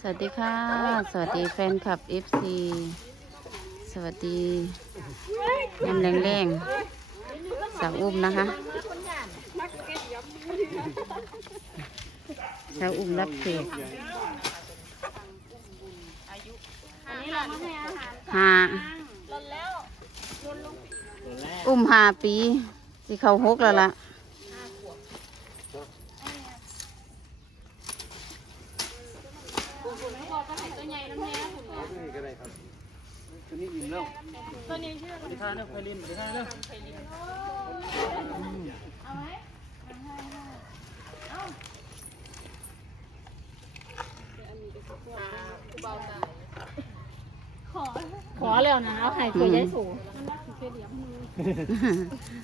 สวัสดีค่ะ สวัสดีแฟนคลับ FC สวัสดียำแรงๆสาวอุ้มนะคะ สาวอุ้มรับเศษหาอุ้มหาปี สิเขาหกแล้วล่ะ นี่ก็ได้ครับตัวนี้อิ่มแล้วตัวนี้ ชื่ออะไรทานเนอะไพลินไปทานเนอะขอแล้วนะเอาไข่ตัวใหญ่สูง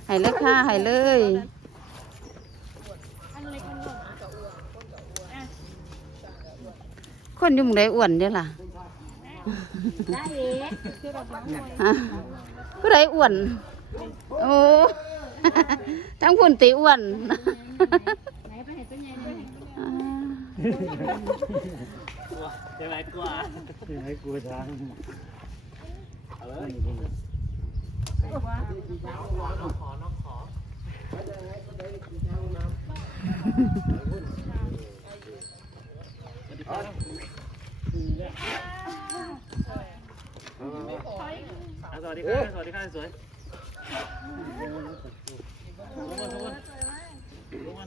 ให้เลยค่ะให้เลยคนยุ่งได้อ้วนเด้อล่ะ ผู้ใดอ้วนโอ้ทั้งคนตีอ้วนไหนไปเห็นตัวใหญ่เลยเดี๋ยวไรกว่าเดี๋ยวไรกลัวทางเอาเลยขอน้องขอ สวัสดีครับสวัสดีครับสวยลงมาลงมาลงมา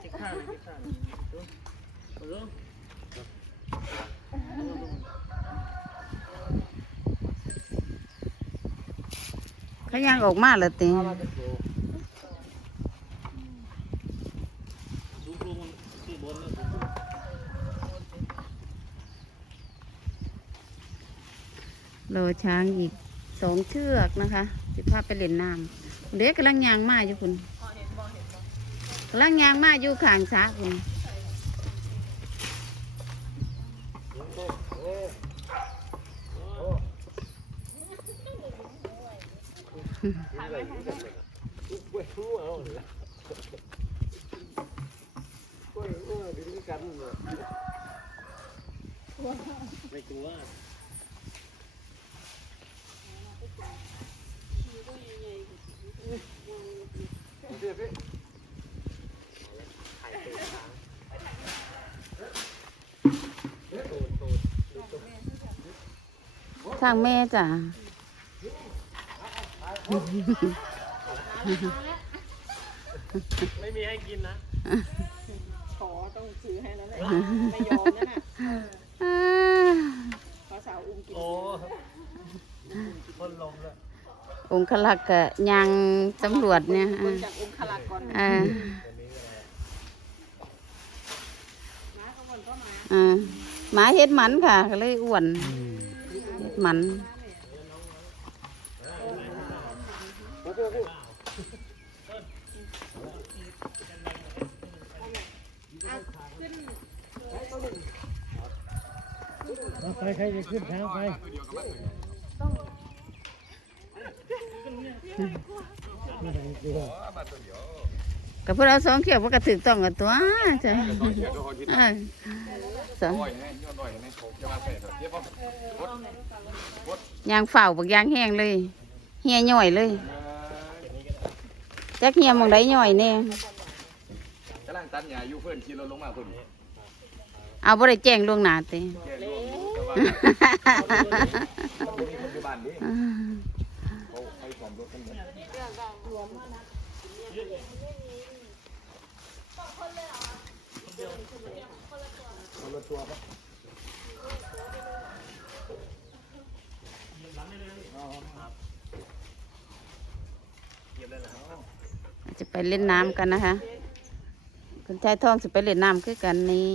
เช็คข้าวเช็คข้าวลงลงเขายังออกมาเลยติ สูงลงที่บนเลย โลช้างอีกสองเชือกนะคะสิพาไปเล่นน้ำเด็กกำลังยางมาอยู่คุณกำลังยางมาอยู่ข้างสระคุณไม่กลัว สร้างแม่จ้ะไม่มีให้กินนะขอต้องซื้อให้แล้วแหละไม่ยอมนั่นน่ะอ่าขอสาวอุ้มกินโอ้พ่นลมเลย องคลักษ์กะยางตำรวจเนี่ยคอ่านจากองค์ขลักก่อนอ่านะเขาคนก็มาอ่าหมาเฮ็ดหมันค่ะก็เลยอ้วนเฮ็ดหมันไปใครจะขึ้นทางไป กับพวกเราสองเขียวพวกกระถือต้องกับตัวจ้ะอ่าสองยางเฝ้าบักยางแห้งเลยเหี่ยย่อยเลยจักเหี่ยหมองไดย่อยแน่กำลังตัดหญ้าอยู่เพื่อนขี่รถลงมาคนเอาบ่ได้แจ้งล่วงหน้าติแกลงแต่ว่าเขามีคนอยู่บ้านดิเขาไปสอมรถกัน เลยเอารถตัวปะจะไปเล่นน้ำกันนะคะ คุณชายทองจะไปเล่นน้ำคือกันนี่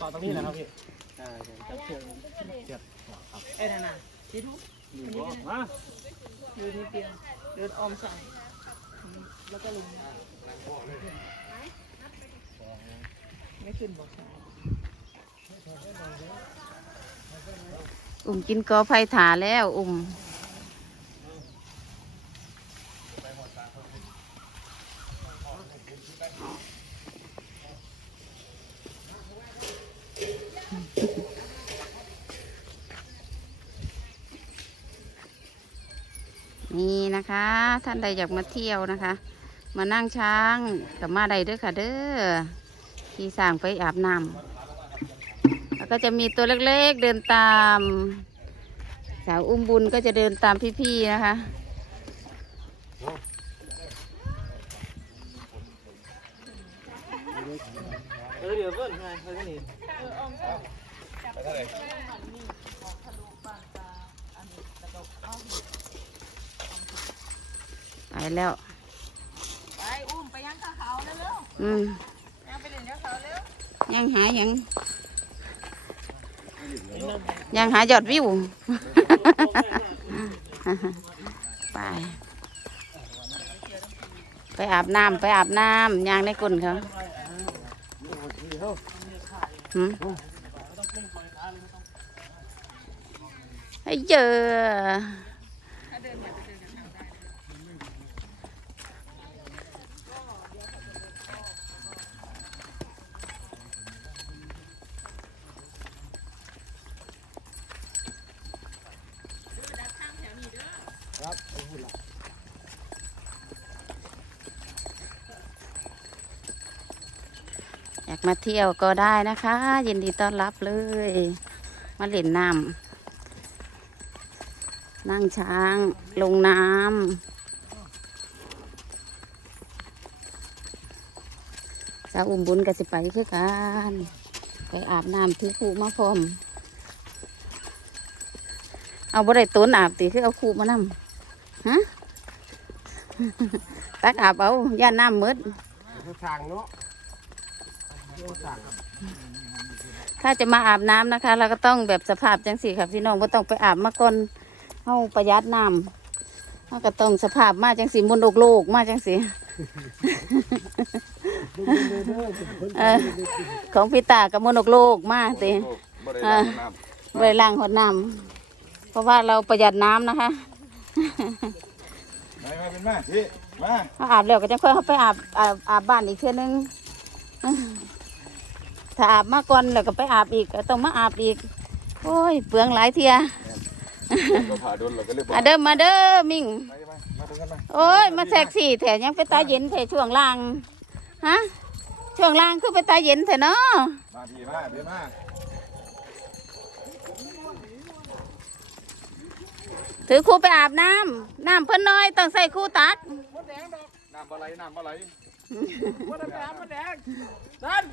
ต่อตรงนี้นะครับพี่ใช่จับเชือกเชือกครับไอ้นั่นน่ะสีทุกมายืนนี่เตียงเดินออมสั่งแล้วก็ลงไม่ขึ้นบอกใช่อุ่มกินกอไผ่ถาแล้ว อุ่ม นะคะ ท่านใดอยากมาเที่ยวนะคะ มานั่งช้างกับมาใดด้อค่ะ เด้อที่สร้างไปอาบน้ำแล้วก็จะมีตัวเล็กๆเดินตาม สาวอุ้มบุญก็จะเดินตามพี่ๆนะคะเออเดี๋ยวเพิ่อนไงเพิ่นนี่ไป แล้ว ไปอุ้มไปยังข้าเขาเร็วอืมๆยังไปเล่นยังเขาเร็วยังหายังยังหายอดวิว ไป ไปอาบน้ำไปอาบน้ำยางในกุ่นเขาหืมให้เจอ อยากมาเที่ยวก็ได้นะคะ ยินดีต้อนรับเลย มาเล่นน้ำนั่งช้าง ลงน้ำสาวอุ้มบุญก็สิไปคือกันไปอาบน้ำถือคูมาพร้อม เอาบ่ได้ต้นอาบตีคือเอาคูมานำฮะ ตักอาบเอาย่านน้ำมืดทางเนาะ ถ้าจะมาอาบน้ำนะคะ เราก็ต้องแบบสภาพจังสี่ค่ะพี่น้องก็ต้องไปอาบมาก่อนเฮาประหยัดน้ำเราก็ต้องสภาพมาจังสีมุนอกโลกมาจังสีเออของพี่ตากับมุนอกโลกมาเตบ่ได้ล้างน้ำไว้ล้างหดน้ำเพราะว่าเราประหยัดน้ำนะคะมามาเป็นมาพี่มาเขาอาบแล้วก็จะค่อยเข้าไปอาบอาบอาบบ้านอีกเทื่อนึง ถ้าอาบมาก่อนแล้วก็ไปอาบอีกก็ต้องมาอาบอีก โอ้ยเปลืองหลายเทียเราผ่าโดนเราก็เลยบอกอะเดิมมาเด้อมิ่งไปมามาตรงกันมาโอ้ยมาแท็กซี่แถยังไปตาเย็นแถช่วงล่างฮะช่วงล่างคือไปตาเย็นแถเนาะมาพี่มาพี่มาถือครูไปอาบน้ำน้ำเพิ่นน้อยต้องใส่ครูตักน้ำอะไรน้ำอะไร ว่าแต่น้ำมันแดงนั่น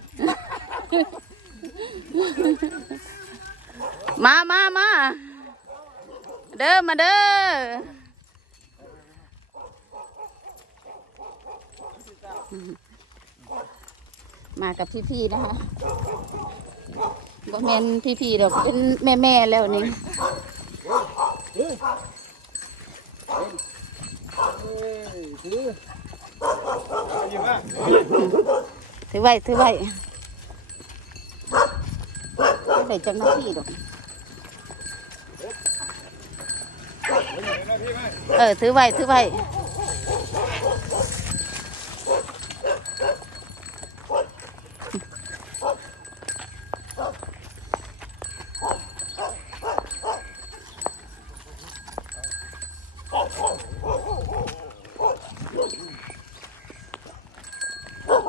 มามามาเด้อมาเด้อมากับพี่ๆนะคะบ่แม่นพี่ๆดอกเป็นแม่ๆแล้วนี่พี่มาถือ ไว้ถือไว้ไม่ได้จังหน้าที่ดอก มาพี่มา เออ ถือไว้ถือไว้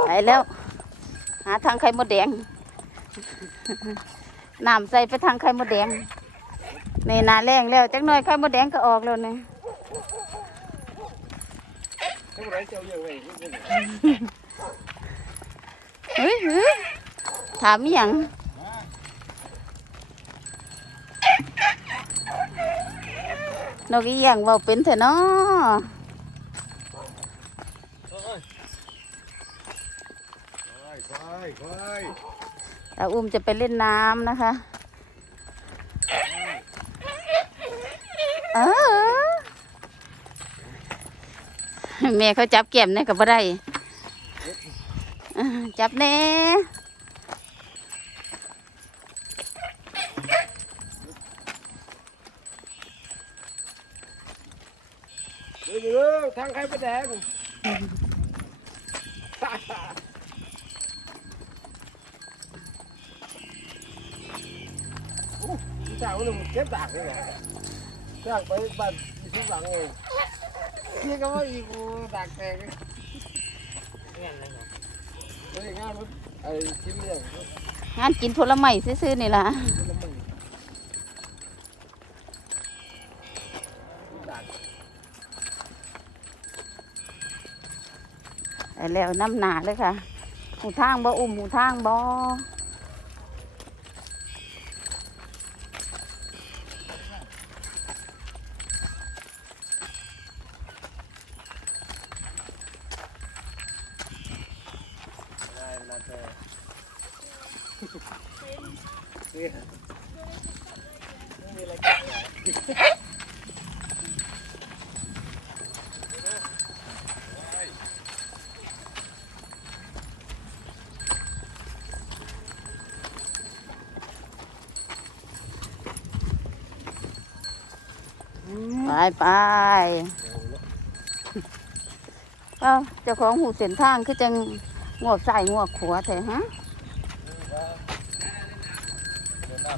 ไป แล้ว หาทางไข่มดแดงน้ำใส่ไปทางไข่มดแดงในนาแรงแล้วจักหน่อยไข่มดแดงก็ออกแล้วเนี่ยให้บ่ได้เจ้าเยอะเว้ยเฮ้ยเฮ้ยถามอหย่างนกอีหยังเว่าเป็นเถอะเนาะ ค่อย ตาอุ้มจะไปเล่นน้ำนะคะเออแม่เขาจับแก้มเนี่ยกับบ่ได้อ่าจับแน่เดี๋ยวทางใครไปแดง จ้างมันเก็บดากเลยนะจ้างไปบ้านที่หลังเลยที่ก็ว่าอีกูดากแตกงี้ยอะไรเงี้ยเลยงานมันไอ้ชิ้นเนี่ยงานกินผลไม้ซื่อๆนี่ล่ะแล้วน้ำหนาเลยค่ะ หูทางบ่ อุ้มหูทางบ่ ได้เวลาแต่ ไปไปเจ้าของหูเส้นทางคือจังงวกใส่งวกขัวแต่ฮะ เดินหน้า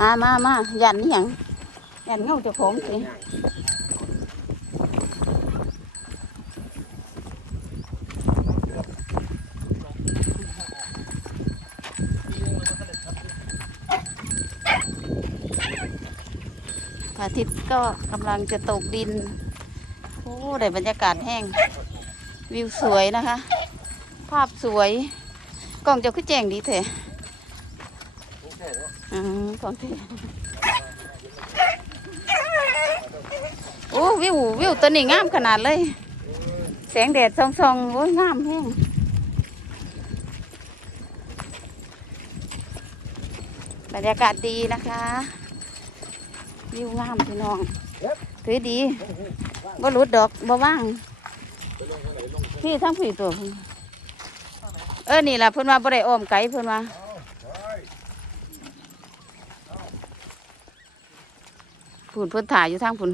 อามามายันนี่หยังยันเงาเจ้าของสิพระอาทิตย์ก็กำลังจะตกดิน โอ้ ได้บรรยากาศแห้ง วิวสวยนะคะ ภาพสวย กล้องเจะขึ้นแจงดีเถอะแค่อืมของเถอะโอ้วิววิวตัวนี้งามขนาดเลย แสงแดดส่องๆโอ้ยงามแห้งบรรยากาศดีนะคะวิวงามพี่น้องถือดีบ่หลุดดอกบ่ว่างพี่ทั้งผีตัวพุ่ เออนี่ล่ะเพิ่นว่าบ่ได้อ้อมไกลเพิ่นว่าพุ่นเพิ่นถ่ายอยู่ทางพุ่น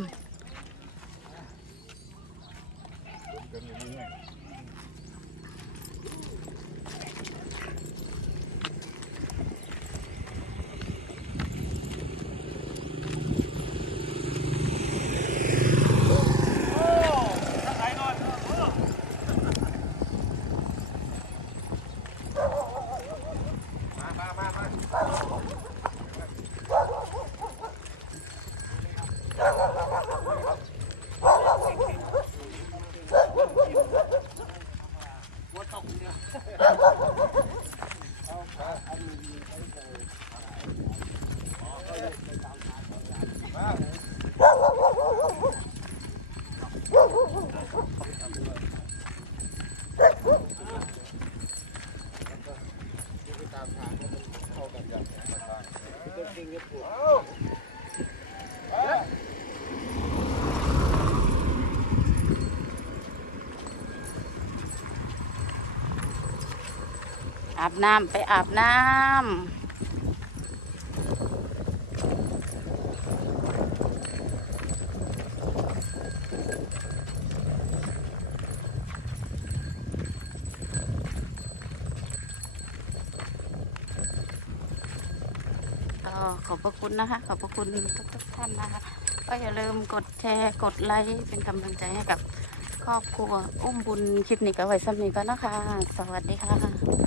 อาบน้ำไปอาบน้ำขอบพระคุณนะคะ ขอบพระคุณทุกท่านนะคะ ก็อย่าลืมกดแชร์กดไลค์เป็นกำลังใจให้กับครอบครัว อุ้มบุญคลิปนี้ก็ไว้สำนีก็นะคะ สวัสดีค่ะ